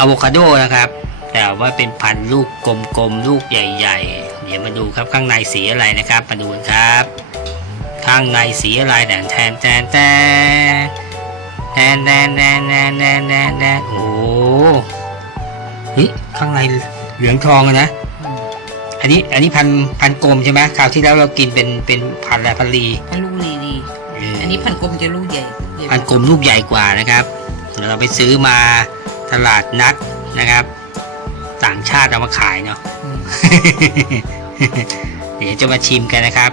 อะโวคาโดนะครับ แต่ว่าเป็นพันธุ์ลูกกลมๆลูกใหญ่ๆ เดี๋ยวมาดูครับข้างในสีอะไรนะครับ มาดูกันครับ ข้างในสีอะไรแทนแทนแทนแทนแทนแทนแทนแทนแทนแทนแทนโอ้โหเฮ้ยข้างในเหลืองทองอะนะ อันนี้อันนี้พันพันกลมใช่ไหมคราวที่แล้วเรากินเป็นเป็นพันอะไรพันลีพันลูกลีดีอันนี้พันกลมจะลูกใหญ่ใหญ่พันกลมลูกใหญ่กว่านะครับเดี๋ยวเราไปซื้อมา ตลาดนัดนะครับ ต่างชาติเอามาขายเนาะอืมเดี๋ยวจะมาชิมกันนะครับ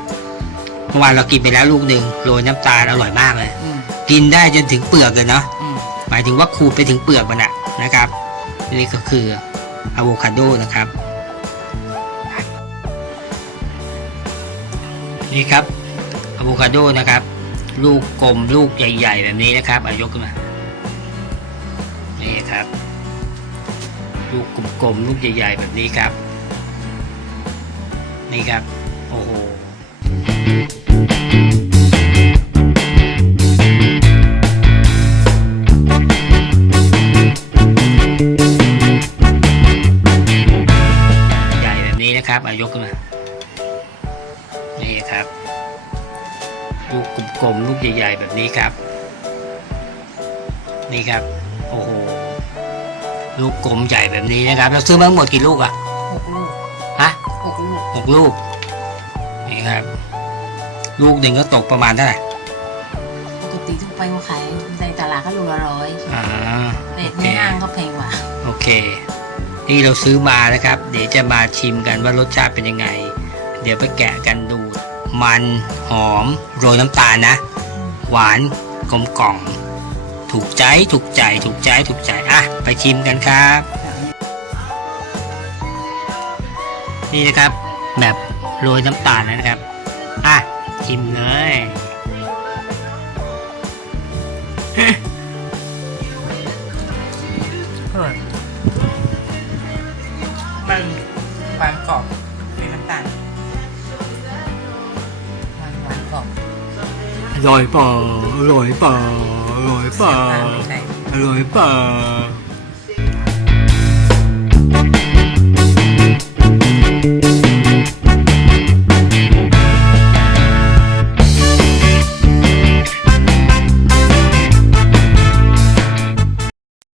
เมื่อวานเรากินไปแล้วลูกหนึ่งโรยน้ำตาลอร่อยมากเลยอืมกินได้จนถึงเปลือกเลยเนาะอืมหมายถึงว่าขูดไปถึงเปลือกมันอะนะครับ นี่ก็คืออะโวคาโดนะครับ นี่ครับอะโวคาโดนะครับ ลูกกลมลูกใหญ่ ๆ แบบนี้นะครับอายกขึ้นมา นี่ครับ ลูกกลมๆลูกใหญ่ๆแบบนี้ครับ นี่ครับ โอ้โหใหญ่แบบนี้นะครับอายกขึ้นมา นี่ครับ ลูกกลมๆลูกใหญ่ๆแบบนี้ครับ นี่ครับ โอ้โห ลูกกลมใหญ่แบบนี้นะครับ เราซื้อมาทั้งหมดกี่ลูกอะหกลูกฮะหกลูกหกลูกนี่ครับ ลูกหนึ่งก็ตกประมาณเท่าไหร่ ปกติทั่วไปเขาขายในตลาดก็ลูกละร้อยอ่าแต่โอเคในห้างก็แพงกว่าโอเค นี่เราซื้อมานะครับ เดี๋ยวจะมาชิมกันว่ารสชาติเป็นยังไง เดี๋ยวไปแกะกันดู มันหอมโรยน้ำตาลนะ หวานกลมกล่อม ถูกใจถูกใจถูกใจถูกใจอะไปชิมกันครับ นี่นะครับ แบบโรยน้ำตาลนะครับอะชิมเลยมันหวานกรอบเป็นน้ำตาลหวานหวานกรอบอร่อยเปล่าอร่อยเปล่า 너무 예뻐. 너무 예뻐.